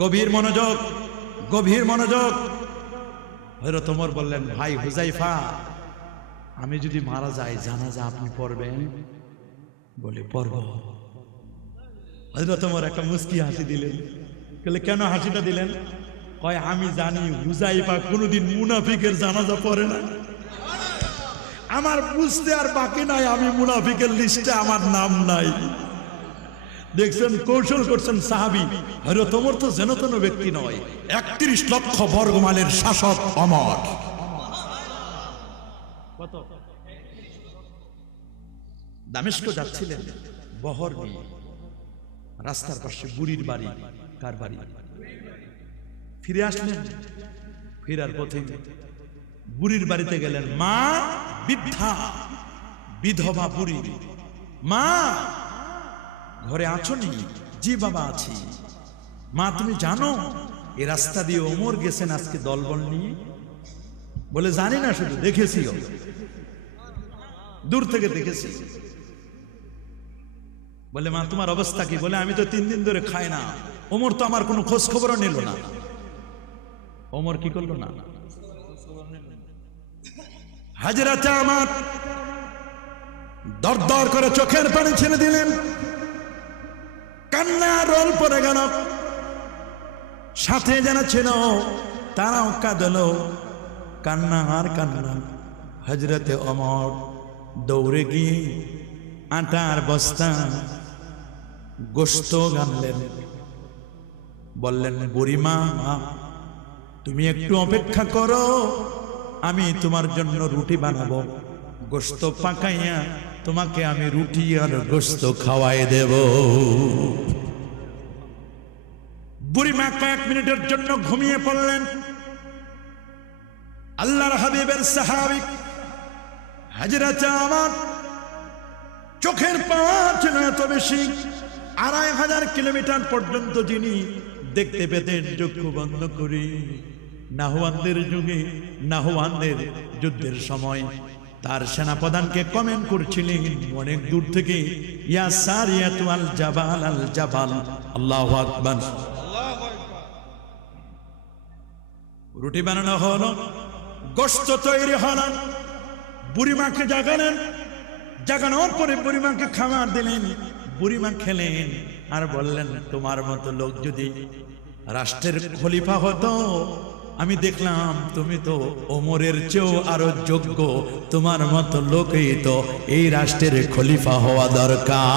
গভীর মনোযোগ, গভীর মনোযোগ। হযরত ওমর বললেন, ভাই হুযায়ফা, আমি যদি মারা যাই জানাজা আপনি পড়বেন? বলে পড়ব। হযরত ওমর একটা মুস্কি হাসি দিলেন। বলে কেন হাসিটা দিলেন? কয় আমি জানি হুযায়ফা কোনোদিন মুনাফিকের জানাজা পড়ে না। আমার বুঝতে আর বাকি নাই, আমি মুনাফিকের লিস্টে আমার নাম নাই। দেখছেন, কৌশল করছেন সাহাবী। হযরত ওমর তো যেন তেন ব্যক্তি নয়, ৩১ লক্ষ বর্গমাইলের শাসক ওমর। কত? দামেস্ক যাচ্ছিলেন বহর নিয়ে, রাস্তার পাশে বুড়ির বাড়ি। কার বাড়ি? ফিরে আসলেন, ফেরার পথে বুড়ির বাড়িতে গেলেন। মা বৃদ্ধা, বিধবা বুড়ি। মা ঘরে আছো নি? জি বাবা আছি। মা তুমি জানো এই রাস্তা দিয়ে ওমর গেছেন আজকে দলবল নিয়ে? বলে জানি না, শুধু দেখেছি, দূর থেকে দেখেছি। বলে মা তোমার অবস্থা কি? বলে আমি তো 3 দিন ধরে খাই না, ওমর তো আমার কোনো খোঁজ খবরও নিল না। ওমর কি করলো না? হাজরাতে আমার দরদর করে চোখের পানি ছেড়ে দিলেন, কান্না রোল পড়ে গেল। সাথে যারা ছিল তারাও কাঁদলো, কান্না আর কান্না। হযরতে ওমর দৌড়ে গিয়ে আটার বস্তা গোশত আনলেন। বললেন, বুড়িমা তুমি একটু অপেক্ষা করো, আমি তোমার জন্য রুটি বানাবো, গোশত পাকাইয়া তোমাকে আমি রুটি আর গোশত খাওয়াই দেব। বুড়িমা কয়েক মিনিটের জন্য ঘুমিয়ে পড়লেন। আল্লাহর হাবিবের সাহাবী হযরত ওমর চোখের পাওয়া ছিল এত বেশি, ২৫০০ কিলোমিটার পর্যন্ত যিনি দেখতে পেতেন চক্ষু বন্ধ করে। নাহওয়ানদের যুগে, নাহওয়ানদের যুদ্ধের সময় তার সেনাপ্রধানকে কমেন্ট করছিলেন অনেক দূর থেকে, ইয়া সারিয়াতু আল জাবাল আল জাবাল। আল্লাহু আকবার। রুটি বানানো হলো, গোশত তৈরি হলো। বুড়িমাকে জাগালেন, জাগানোর পরে বুড়িমাকে খাবার দিলেন। বুড়িমা খেলেন আর বললেন, তোমার মতো লোক যদি রাষ্ট্রের খলিফা হতো, আমি দেখলাম তুমি তো ওমরের চেয়েও আরো যোগ্য, তোমার মতো লোকই তো এই রাষ্ট্রের খলিফা হওয়া দরকার।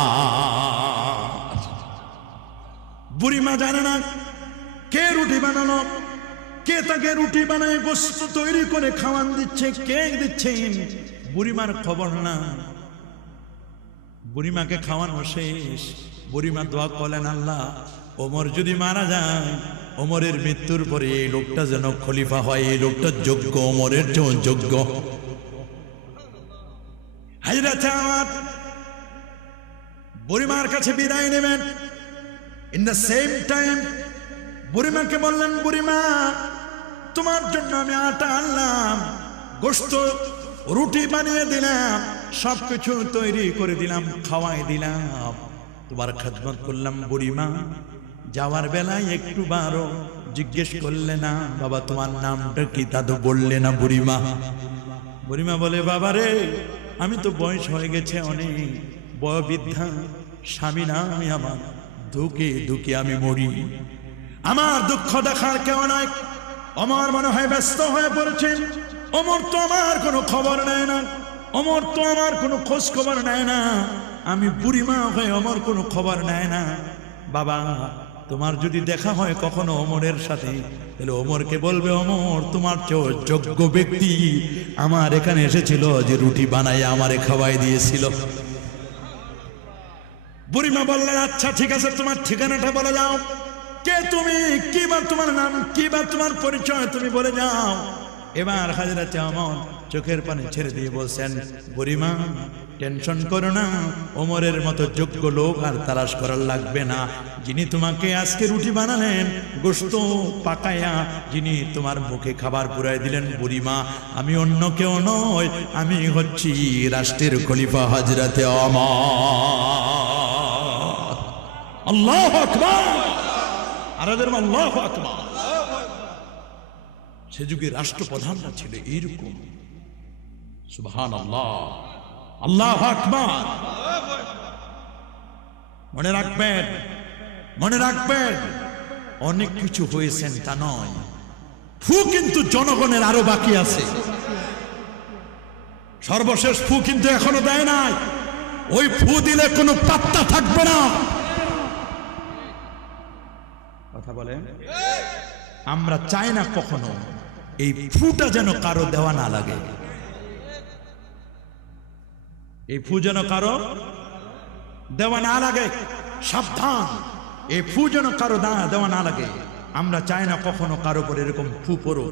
বুড়িমা জানে না কে রুটি বানানো, কে তাকে রুটি বানায় গোশত তৈরি করে খাওয়ান দিচ্ছে, কে দিচ্ছেন, বুড়িমার খবর না। বুড়িমাকে খাওয়ানো শেষ। বুড়িমা দোয়া করলেন, আল্লাহ ওমর যদি মারা যায়, ওমরের মৃত্যুর পরে এই লোকটা যেন খলিফা হয়, এই লোকটা যোগ্য, ওমরের চেয়ে যোগ্য। হযরত ওমর বুড়িমার কাছে বিদায় নেবেন। ইন দ্য সেম টাইম বুড়িমাকে বললেন, বুড়িমা তোমার জন্য আমি আটা আনলাম, গোশত রুটি বানিয়ে দিলাম, সবকিছু তৈরি করে দিলাম, খাওয়াই দিলাম, তোমার খেদমত করলাম। বুড়িমা যাওয়ার বেলায় একটু বারো জিজ্ঞেস করলে না, বাবা তোমার নামটা কি? তা তো বললে না বুড়িমা। বুড়িমা বলে, বাবা রে আমি তো বয়স হয়ে গেছে অনেক, বয়োবৃদ্ধা, স্বামী নাই আমার, দুঃখে দুঃখে আমি মরি, আমার দুঃখ দেখার কেউ নাই। ওমর মনে হয় ব্যস্ত হয়ে পড়েছেন। ওমর তো আমার কোনো খবর নেয় না, ওমর তো আমার কোনো খোঁজ খবর নেয় না, আমি বুড়িমা হয়ে ওমর কোনো খবর নেয় না। বাবা তোমার যদি দেখা হয় কখনো ওমরের সাথে, তাহলে ওমরকে বলবে, ওমর তোমার চেয়ে যোগ্য ব্যক্তি আমার এখানে এসেছিল, যে রুটি বানাই আমারে খাওয়াই দিয়েছিল। বুড়িমা বললেন, আচ্ছা ঠিক আছে, তোমার ঠিকানাটা বলে যাও, কে তুমি, কি বা তোমার নাম, কি বা তোমার পরিচয়, তুমি বলে যাও। এবার হযরত ওমর চোখের পানি ছেড়ে দিয়ে বলছেন, বুড়িমা টেনশন করো না, ওমরের মতো যোগ্য লোক আর তালাশ করার লাগবে না। যিনি তোমাকে আজকে রুটি বানালেন, গোশত পাকায়া যিনি তোমার মুখে খাবার পুরাই দিলেন, বুড়িমা আমি অন্য কেউ নয়, আমি হচ্ছি রাষ্ট্রের খলিফা হযরত ওমর। আল্লাহু আকবার। আরেদের আল্লাহু আকবার। সে যুগে রাষ্ট্রপ্রধানরা ছিল এইরকম। সুবহানাল্লাহ, আল্লাহু আকবার। মনে রাখবেন, মনে রাখবেন, অনেক কিছু হয়েছেন তা নয়, ফু কিন্তু জনগণের আরো বাকি আছে। সর্বশেষ ফু কিন্তু এখনো দেয় নাই। ওই ফু দিলে কোনো পাত্তা থাকবে না। কথা বলেন, আমরা চাই না কখনো এই ফুটা যেন কারো দেওয়া না লাগে। এই ফু যেন কারো দেওয়া না লাগে। সাবধান, এই ফু যেন কারো দেওয়া না লাগে। আমরা চাই না কখনো কারো উপর এরকম ফু পড়ো।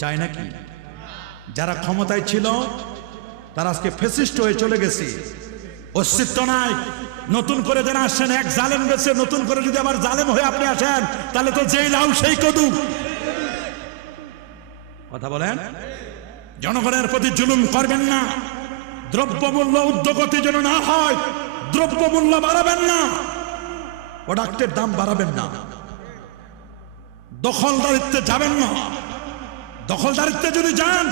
চাই না কি? যারা ক্ষমতায় ছিল তারা আজকে ফ্যাসিস্ট হয়ে চলে গেছে, অস্তিত্ব নাই। নতুন করে যারা আসছেন, এক জালেম গেছে, নতুন করে যদি আবার জালেম হয়ে আপনি আসেন তাহলে তো যেই লাউ সেই কদু। কথা বলেন, জনগণের প্রতি জুলুম করবেন না। দ্রব্যমূল্য ঊর্ধ্বগতি যেন না হয়, দ্রব্যমূল্য বাড়াবেন না, প্রোডাক্টের দাম বাড়াবেন না, দখলদারিত্বে যাবেন না। দখলদারিত্বে যদি যান,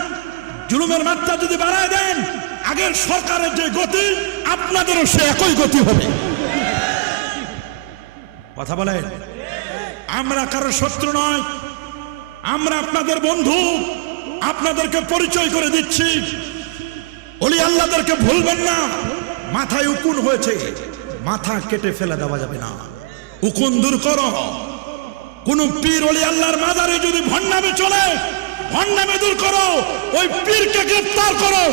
জুলুমের মাত্রা যদি বাড়ায় দেন, আগের সরকারের যে গতি আপনাদেরও সে একই গতি হবে। কথা বলেন, আমরা কারো শত্রু নয়, আমরা আপনাদের বন্ধু। আপনাদেরকে পরিচয় করে দিচ্ছি, ওলি আল্লাহদেরকে ভুলবেন না। মাথায় উকুন হয়েছে, মাথা কেটে ফেলে দেওয়া যাবে না। উকুন দূর করো। কোন পীর ওলি আল্লাহর মাজারে যদি ভণ্ডামি চলে, ভণ্ডামি দূর করো, ওই পীরকে গ্রেফতার করো।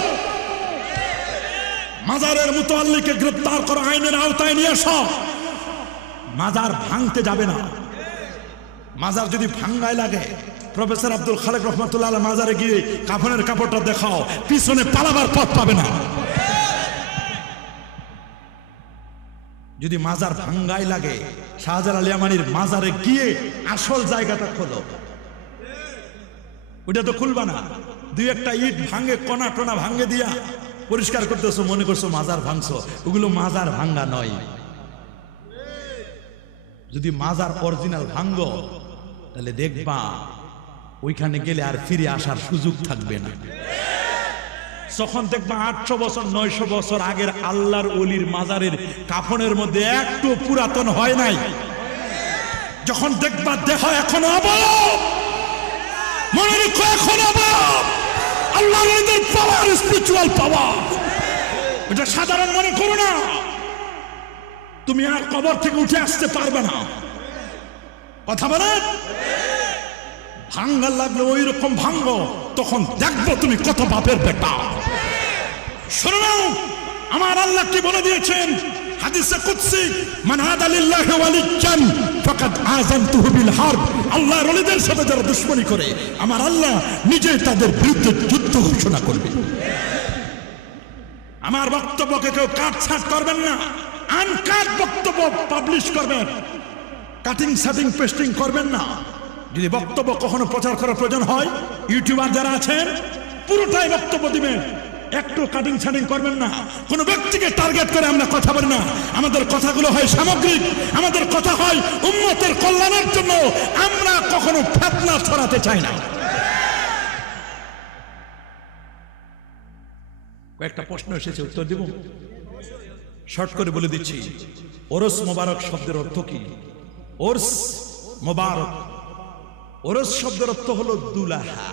মাজারের মুতাল্লিকে গ্রেফতার করো, আইনের আওতায় নিয়ে এসো। মাজার ভাঙতে যাবে না। মাজার যদি ভাঙ্গায় লাগে, প্রফেসর আব্দুল খালেক রহমাতুল্লাহ আলাইহি মাজারে গিয়ে কাফনের কাপড়টা দেখাও, পিছনে পালাবার পথ পাবে না। যদি মাজার ভাঙ্গায় লাগে, শাহজালাল আলিয়ামানির মাজারে গিয়ে আসল জায়গাটা খোলো। ওটা তো খুলবা না, দুই একটা ইট ভাঙে, কণা টনা ভাঙে দিয়া পরিষ্কার করতেছো, মনে করছো মাজার ভাঙছো। ওগুলো মাজার ভাঙ্গা নয়। যদি মাজার অরিজিনাল ভাঙ্গো, তাহলে দেখবা ওইখানে গেলে আর ফিরে আসার সুযোগ থাকবে না। যখন দেখবা 800 বছর 900 বছর আগের আল্লাহর ওলির মাজারের কাফনের মধ্যে একটু পুরাতন হয় নাই, যখন দেখবা দেহ এখনো অবয়ব, মনে রেখো এখনো অবয়ব। আল্লাহর ওলিদের পাওয়ার, স্পিরিচুয়াল পাওয়ার, এটা সাধারণ মনে করো না। তুমি আর কবর থেকে উঠে আসতে পারবে না। কথা বলেন, ভাঙ্গার লাগলে ওই রকম ভাঙ্গো, তখন দেখবো তুমি কত বাপের বেটা। শোনো নাও, আমার আল্লাহ কি বলে দিয়েছেন হাদিসে কুদসি, মান আদা লিল্লাহি ওয়ালিয়ান ফাকাদ আযানতুহু বিল হারব। আল্লাহর ওলিদের সাথে যারা দুশমনি করে, আমার আল্লাহ নিজে তাদের বিরুদ্ধে যুদ্ধ ঘোষণা করবে। আমার বক্তব্যকে কেউ কাটছাঁট করবেন না। আনকাট বক্তব্য পাবলিশ করবেন, কাটিং সাটিং পেস্টিং করবেন না। যদি বক্তব্য কখনো প্রচার করার প্রয়োজন হয়, ইউটিউবার যারা আছেন পুরোটাই বক্তব্য দিবেন, একটু কাটিং ছাটিং করবেন না। কোন ব্যক্তিকে টার্গেট করে আমরা কথা বলি না। আমাদের কথাগুলো হয় সামগ্রিক, আমাদের কথা হয় উম্মতের কল্যাণের জন্য। আমরা কখনো ফিতনা ছড়াতে চাই না। কয়েকটা প্রশ্ন এসেছে, উত্তর দিব, শর্ট করে বলে দিচ্ছি। ওরস মোবারক শব্দের অর্থ কি? ওরস মোবারক, ওরস শব্দের অর্থ হলো দুলাহা।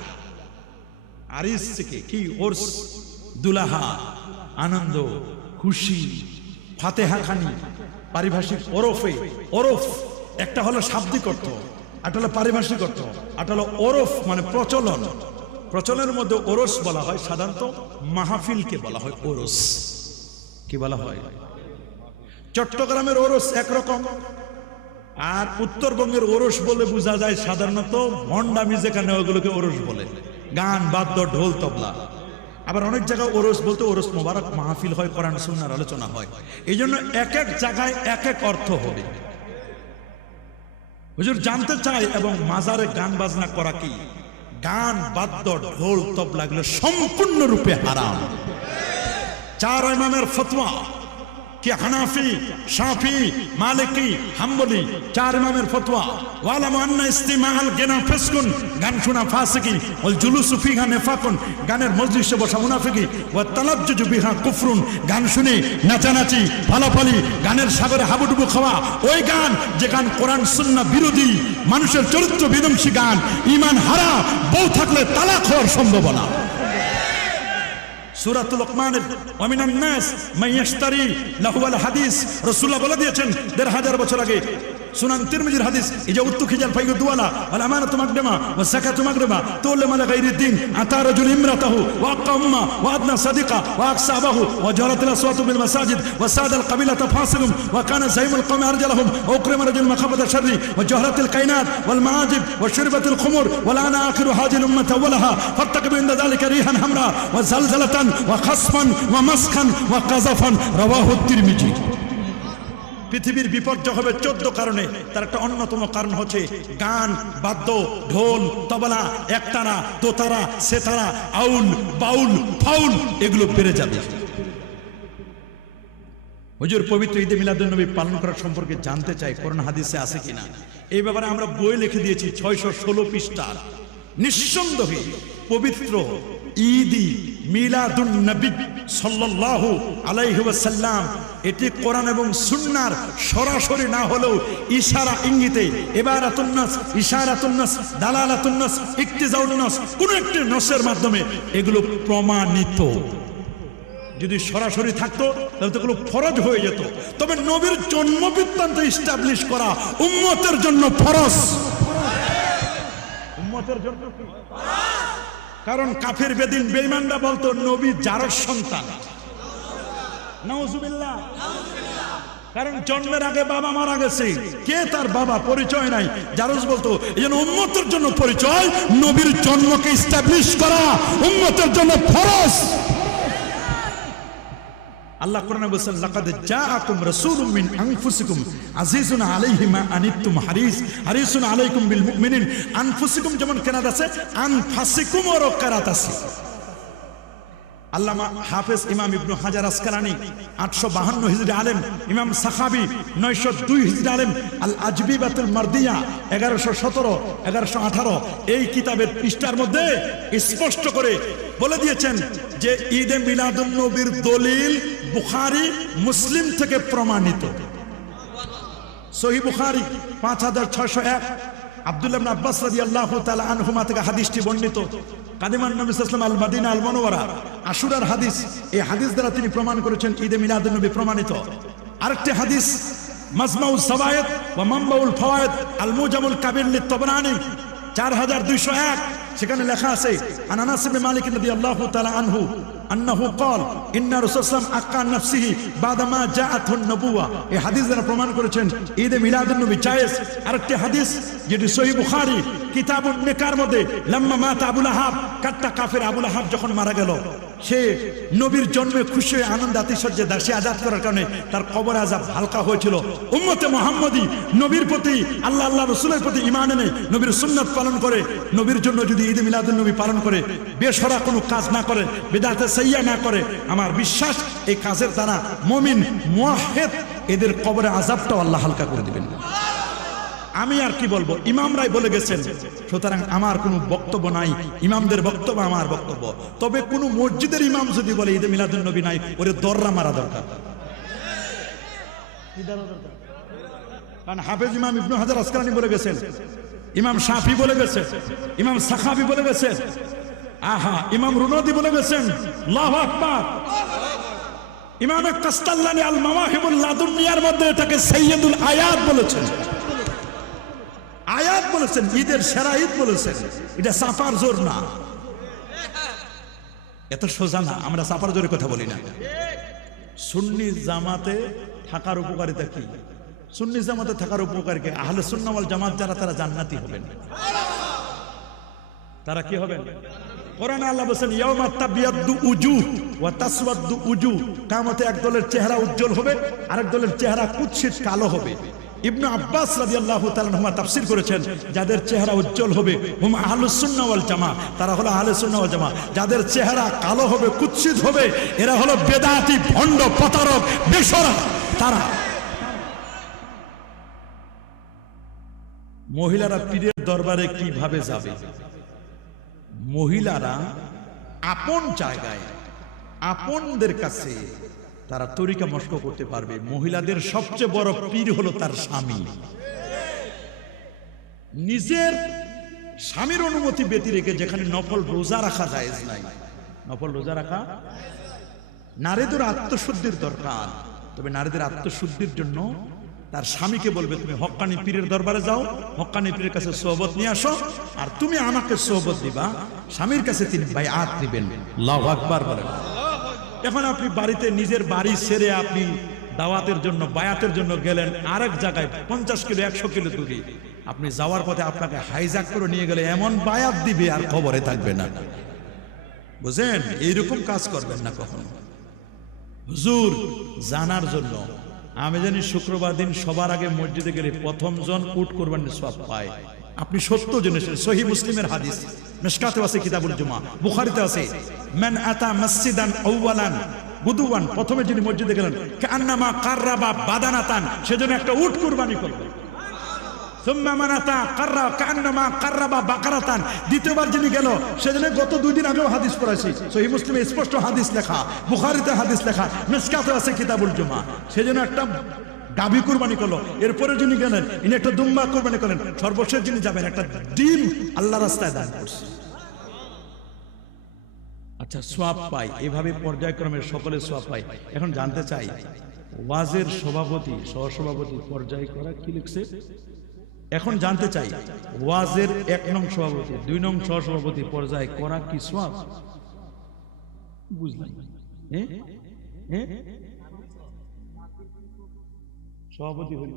আরিস থেকে কি? ওরস, দুলাহা, আনন্দ, খুশি, ফাতেহা খানি, পারিভাষিক ওরফে। ওরফ একটা হলো শাব্দিক অর্থ, একটা হলো পারিভাষিক অর্থ, একটা হলো ওরফ মানে প্রচলন। প্রচলনের মধ্যে ওরস বলা হয়, সাধারণত মাহফিলকে বলা হয় ওরস। কি বলা হয়? চট্টগ্রামের ওরস একরকম, আর উত্তরবঙ্গের ওরস বলে বোঝা যায় সাধারণত ভণ্ডামি যেখানে, ওগুলোকে ওরস বলে, গান বাদ্য ঢোল তবলা। আবার অনেক জায়গায় ওরস বলতে ওরস মোবারক মাহফিল হয়, কোরআন সুন্নাহর আলোচনা হয়। এই জন্য এক এক জায়গায় এক এক অর্থ হবে। হুজুর জানতে চাই, এবং মাজারে গান বাজনা করা কি? গান বাদ্য ঢোল তবলা এগুলো সম্পূর্ণরূপে হারাম। 4 ইমামের ফতোয়া, कि हनाफी शाफी मालिकी हाम्बली चार इमामेर फतवा वालाम अन्ना इस्तिमाल गिना फिस्कुन गान शোনা ফাসিকি ওয়াল জুলুসু ফিহা নিফাকুন গানের মজলিসে বসা মুনাফিকি ওয়া তালাজ্জুজু বিহা কুফরুন গান শুনে নাচানাচি ফালাফালি গানের সাগরে হাবুডুবু খাওয়া ওই গান যে গান কোরআন সুন্নাহ বিরোধী মানুষের চরিত্র বিধ্বংসী গান ঈমান হারা বউ থাকলে তালাক হওয়ার সম্ভাবনা সূরাতুল লুকমানের ওয়া মিনান নাস মান ইয়াশতারি লাহুল হাদিস রাসূলুল্লাহ বলে দিয়েছেন ১৫০০ বছর আগে সুনান তিরমিজির হাদিস এই যে উত্তু খিজাল ফাইগু দুওয়ালা ওয়াল আমানাতু মাকদামা ওয়া যাকাতু মাগরিবা তুল্লা মালা গায়রিদ দিন আতা রাজুল ইমরাতাহু ওয়া আকাম্মা ওয়া আদনা সাদিকা ওয়া আকসাবাহু ওয়া জারাতুল আসওয়াতু বিল মাসাজিদ ওয়া সাদাল কাবিলাতা ফাসিলুম ওয়া কানা যাইমুল কওমি আরজালহুম ওয়া আকরামা রাজুল মাখাবাতা শাররি ওয়া জাহরাতুল কায়নাত ওয়াল মাআজিব ওয়া শুরবাতুল খুমুর ওয়া লানা আখিরু হাজিল উম্মাত আওয়ালাহা ফাত্তাকিবু ইনদা যালিকা রিহান হামরা ওয়া জালজালাতান ওয়া খাসফান ওয়া মাসখান ওয়া কাযাফান রাওয়াহু তিরমিজি পৃথিবীর বিপর্যয় হবে 14 কারণে তার একটা অন্যতম কারণ হচ্ছে গান বাদ্য ঢোল তবলা একতারা দোতারা সেতারা আউল বাউল ফাউল এগুলো বেড়ে যাবে হুজুর পবিত্র ঈদে মিলাদুন নবী পালন করার সম্পর্কে জানতে চাই কোরআন হাদিসে আছে কিনা এই ব্যাপারে আমরা বই লিখে দিয়েছি 616 পৃষ্ঠা নিঃসন্দেহে পবিত্র ঈদি মিলাদুন নবী সাল্লাল্লাহু আলাইহি ওয়াসাল্লাম এটি কোরআন এবং সুন্নাহর সরাসরি না হলেও ইশারা ইঙ্গিতে ইবারাতুন নাস ইশারাতুন নাস দালালাতুন নাস ইক্তিজাউন নাস কোন একটি নসের মাধ্যমে এগুলো প্রমাণিত যদি সরাসরি থাকতো তাহলে তো এগুলো ফরজ হয়ে যেত তবে নবীর জন্ম বৃত্তান্ত এস্টাবলিশ করা উম্মতের জন্য ফরজ উম্মতের জন্য কি কারণ কাফের বেদিন বেঈমানরা বলতো নবী জারজ সন্তান নাউজুবিল্লাহ কারণ জন্মের আগে বাবা মারা গেছে কে তার বাবা পরিচয় নাই জারজ বলতো এইজন্য উম্মতের জন্য পরিচয় নবীর জন্মকে এস্টাবলিশ করা উম্মতের জন্য ফরজ আল্লাহ কোরআনে বলেছেন লাকাদ জাআকুম রাসূলুম মিন আনফুসিকুম আজিজুন আলাইহি মা আনিতুম হারিসুন আলাইকুম বিল মুমিনিন আনফুসিকুম যেমন কেরাত আছে আনফাসিকুম এর কেরাত আছে আল্লামা হাফেজ ইমাম ইবনে হাজার আসকালানী 852 হিজরি আলেম ইমাম সাখাবী 902 হিজরি আলেম আল আজবিবাতুল মারদিয়া 1117 1118 এই কিতাবের পৃষ্ঠার মধ্যে স্পষ্ট করে বলে দিয়েছেন যে ঈদে মিলাদুন নবীর দলিল বুখারী মুসলিম থেকে প্রমাণিত সহিহ বুখারী 5601 আব্দুল্লাহ ইবনে আব্বাস রাদিয়াল্লাহু তাআলা আনহুমা থেকে হাদিসটি বর্ণিত কাদিমান নবী সাল্লাল্লাহু আলাইহি ওয়াসাল্লাম আল মদিনা আল মুনাওয়ারা আশুরার হাদিস এই হাদিস দ্বারা তিনি প্রমাণ করেছেন ঈদে মিলাদুন নবী প্রমাণিত আরেকটি হাদিস মাজমাউস সাওয়ায়েদ ওয়া মানবাউল ফাওয়ায়েদ আল মুজামুল কাবির লিত তাবরানী 4201 সেখানে লেখা আছে আনাস ইবনে মালিক রাদিয়াল্লাহু তাআলা আনহু আন্নাহু قال ইন্না রাসূলুল্লাহ আক্কা নাফসিহি বাদামা জাআতুন নবুওয়া এই হাদিস দ্বারা প্রমাণ করেছেন ঈদে মিলাদুন নবী জায়েজ আরেকটি হাদিস যেটি সহিহ বুখারী কিতাবুন নিকার মধ্যে লাম্মা মাতা আবু লাহাব কাট্টা কাফের আবু লাহাব যখন মারা গেল সে নবীর জন্মে খুশি হয়ে আনন্দ আতিশয্যে দাসী আজাদ করার কারণে তার কবর আযাব হালকা হয়েছিল উম্মতে মুহাম্মদী নবীর প্রতি আল্লাহ রাসূলের প্রতি ঈমান এনে নবীর সুন্নাত পালন করে নবীর জন্য যদি ঈদে মিলাদুন নবী পালন করে বেশরা কোনো কাজ না করে বিদআতে সাইয়্যা না করে আমার বিশ্বাস এই কাজের দ্বারা মুমিন মুওয়াহহিদ এদের কবরে আযাবটাও আল্লাহ হালকা করে দিবেন আমি আর কি বলবো ইমামরাই বলে গেছেন সুতরাং আমার কোনো বক্তব্য নাই ইমামদের বক্তব্য আমার বক্তব্য তবে কোনো মসজিদের ইমাম যদি বলে ঈদে মিলাদুন নবী নাই ওরে দররা মারা দরকার কি দরকার কারণ হাফেজ ইমাম ইবনে হাজার আসকালানী বলে গেছেন ইমাম শাফি বলে গেছেন ইমাম সাখাবী বলে গেছেন আহা ইমাম রুনদি বলে গেছেন আল্লাহু আকবার ইমাম কাস্তাল্লানী আল মাওয়াহিবুল লাদুনিয়ার মধ্যে এটাকে সাইয়্যিদুল আয়াত বলেছেন আয়াত বলেছেন ঈদের সেরা ঈদ বলেছেন এটা সাফার জোর না এত সোজা না আমরা সাফার জোরে কথা বলি না সুন্নি জামাতে থাকার উপকারিতা কি সুন্নি জামাতে থাকার উপকার কি আহলে সুন্নাহ ওয়াল জামাত যারা তারা জান্নাতি হবেন তারা কি হবেন কোরআনে আল্লাহ বলেন ইয়াউমা তাবিয়াদ্দু উজুহ ওয়া তাসওয়াদ্দু উজুহ কিয়ামতে এক দলের চেহারা উজ্জ্বল হবে আরেক দলের চেহারা কুৎসিত কালো হবে ইবনে আব্বাস রাদিয়াল্লাহু তাআলা আনহুমা তাফসীর করেছেন, যাদের চেহারা উজ্জ্বল হবে হুম আহলুস সুন্নাহ ওয়াল জামাত, তারা হলো আহলে সুন্নাহ ওয়াল জামাত। যাদের চেহারা কালো হবে, কুৎসিত হবে, এরা হলো বেদাতি, ভণ্ড, প্রতারক, বেশরা। তারা মহিলারা পীরের দরবারে কিভাবে যাবে? মহিলারা আপন জায়গায় আপনদের কাছে তারা তরিকা মশক করতে পারবে। মহিলাদের সবচেয়ে বড় পীর হলো তার স্বামী। নিজের স্বামীর অনুমতি ব্যতি রেখে যেখানে নফল রোজা রাখা জায়েজ নাই, নফল রোজা রাখা, নারীদের আত্মশুদ্ধির দরকার। তবে নারীদের আত্মশুদ্ধির জন্য তার স্বামীকে বলবে, তুমি হক্কানি পীরের দরবারে যাও, হক্কানি পীরের কাছে সোহবত নিয়ে আসো, আর তুমি আমাকে সোহবত দিবা। স্বামীর কাছে তিনি বাইআত দিবেন। আল্লাহু আকবার বলেন। এখন আপনি বাড়িতে নিজের বাড়ি ছেড়ে আপনি দাওয়াতের জন্য, বায়াতের জন্য গেলেন আরেক জায়গায় 50 কিলো 100 কিলো দূরে, আপনি যাওয়ার পথে আপনাকে হাইজ্যাক করে নিয়ে গেলে এমন বায়াত দিবে আর খবরে থাকবে না। বুঝেন? এইরকম কাজ করবেন না কখনো। হুজুর জানার জন্য আমি জানি শুক্রবার দিন সবার আগে মসজিদে গেলে প্রথম জন উট কোরবানির সওয়াব পায়। আপনি সত্য জেনেছেন, সহিহ মুসলিমের হাদিস, মিশকাতে আছে, কিতাবুল জুমা, বুখারীতে আছে, মান আতা মসজিদান আউয়ালান গুদুওয়ান, প্রথমে যিনি মসজিদে গেলেন, কান্নামা কাররাবা বাদানাতান, সেজন্য একটা উট কুরবানি করবেন। সুম্মা মান আতা কাররা কান্নামা কাররাবা বাকারাতান, দ্বিতীয়বার যিনি গেল সেজন্য গত 2 দিন আগেও হাদিস পড়াইছি, সহিহ মুসলিমে স্পষ্ট হাদিস লেখা, বুখারীতে হাদিস লেখা, মিশকাতে আছে, কিতাবুল জুমা, সেজন্য একটা গাভী কুরবানি করলো। এরপরে যিনি গেলেন ইনি একটা দুম্বা কুরবানি করেন। সর্বশেষ যিনি যাবেন একটা ডিম আল্লাহর রাস্তায় দান করছে। আচ্ছা, সওয়াব পাই, এভাবে পর্যায়ক্রমে সকলে সওয়াব পাই। এখন জানতে চাই, ওয়াজের সভাপতি, সহসভাপতি পর্যায় করা কি লিখছে? এখন জানতে চাই, ওয়াজের 1 নং সভাপতি, 2 নং সহসভাপতি পর্যায় করা কি সওয়াব? বুঝলাম। সভাপতি হইল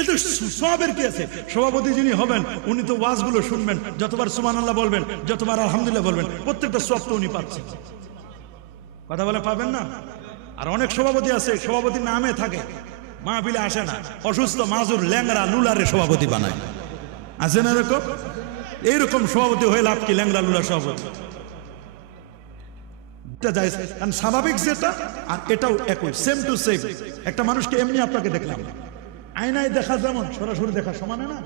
এতে সওয়াবের কি আছে? সভাপতি যিনি হবেন উনি তো ওয়াজগুলো শুনবেন, যতবার সুবহানাল্লাহ বলবেন, যতবার আলহামদুলিল্লাহ বলবেন, প্রত্যেকটা সওয়াব তো উনি পাচ্ছেন। কথা বলে পাবেন না? আর অনেক সভাপতি আছে, সভাপতির নামে থাকে, মাহফিলে আসে না, অসুস্থ, মাজুর, ল্যাংড়া, লুলারে সভাপতি বানায়। আছে না এরকম? এইরকম সভাপতি হয়ে লাভ কি? ল্যাংড়া লুলা সভাপতি স্বাভাবিক যেটা, আর এটাও একই, সেম টু সেম। একটা মানুষকে এমনি আপনাকে দেখলাম, আয়নায় দেখা যেমন সরাসরি দেখা সমান না,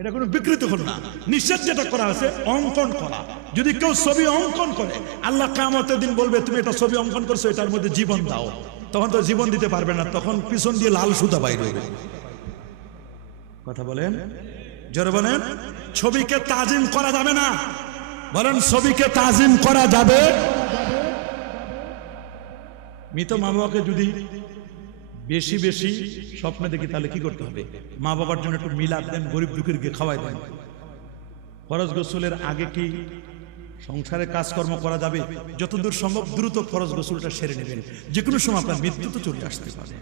এটা কোনো বিকৃতি হল না। নিষেধ যেটা করা আছে অঙ্কন করা। যদি কেউ ছবি অঙ্কন করে, আল্লাহ কিয়ামতের দিন বলবে, তুমি এটা ছবি অঙ্কন করছো, এটার মধ্যে জীবন দাও। তখন তো জীবন দিতে পারবে না, তখন পিছন দিয়ে লাল সুতা বাইর হবে। কথা বলেন, জোরে বলেন। ছবিকে তাজিম করা যাবে না। বলেন, ছবিকে তাজিম করা যাবে? মৃত মা বাবাকে যদি বেশি বেশি স্বপ্নে দেখি, তাহলে কি করতে হবে? মা বাবার জন্য একটু মিলাদ দেন, গরিব দুঃখীকে খাওয়াই দেন। ফরজ গোসলের আগে কি সংসারের কাজকর্ম করা যাবে? যতদূর সম্ভব দ্রুত ফরজ গোসলটা সেরে নেবেন। যে কোনো সময় আপনার মৃত্যু তো চলে আসতে পারে।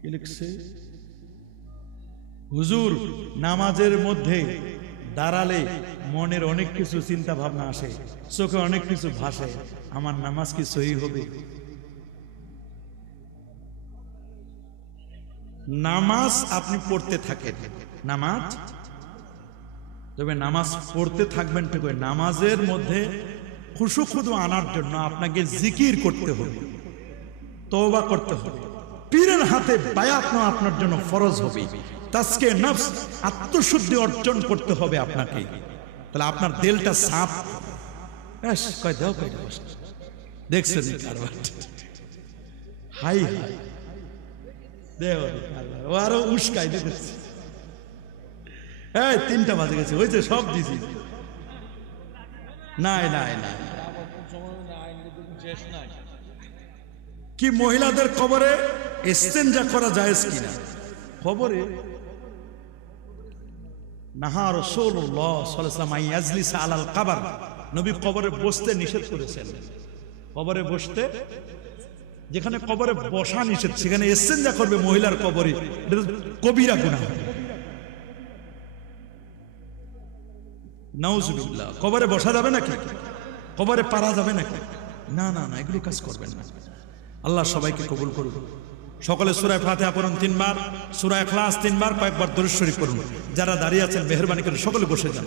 কি লিখছে? হুজুর, নামাজের মধ্যে দাঁড়ালে মনের অনেক কিছু চিন্তা ভাবনা আসে, চোখে অনেক কিছু ভাসে, আমার নামাজ কি সহি হবে? নামাজ আপনি পড়তে থাকেন, নামাজ, তবে নামাজ পড়তে থাকবেন ঠিক। নামাজের মধ্যে খুশু খুদু আনার জন্য আপনাকে জিকির করতে হবে, তওবা করতে হবে, পীরের হাতে বায়াত নেওয়া আপনার জন্য ফরজ হবে। তাজকে নফস, আত্মশুদ্ধি অর্জন করতে হবে আপনাকে। তাহলে আপনার দিলটা সাফ। দেখছেন হাই হাই দেহ, ও আরো উস্কাই দিতেছে। এই 3টা বাজে গেছে, হয়েছে, সব দিছি। নাই নাই নাই, কি মহিলাদের কবরে ইস্তেনজা করা জায়েজ কিনা? খবরে নাহা রাসূলুল্লাহ সাল্লাল্লাহু আলাইহি ওয়াসাল্লাম ইয়াজলিস আলাল কবর, নবী কবরে বসতে নিষেধ করেছেন। কবরে বসতে, যেখানে কবরে বসা নিষেধ, সেখানে ইস্তেনজা করবে মহিলার কবরে, এটা কবিরা গুনাহ। নাউজুবিল্লাহ। কবরে বসা যাবে নাকি? কবরে পারা যাবে নাকি? না না না, এগুলো কাজ করবেন না। আল্লাহ সবাইকে কবুল করুন। সকলে সূরা ফাতিহা পড়ুন 3 বার, সূরা ইখলাস 3 বার, কয়েকবার দরুদ শরীফ পড়ুন। যারা দাঁড়িয়ে আছেন মেহেরবানি করে সকলে বসে যান।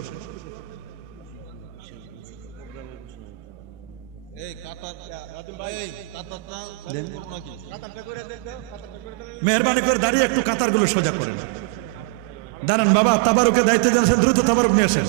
মেহেরবানি করে দাঁড়িয়ে একটু কাতারগুলো সোজা করেন। দাঁড়ান বাবা, তাবারুকের দায়িত্ব জানছেন, দ্রুত তাবারুক নিয়ে আসেন।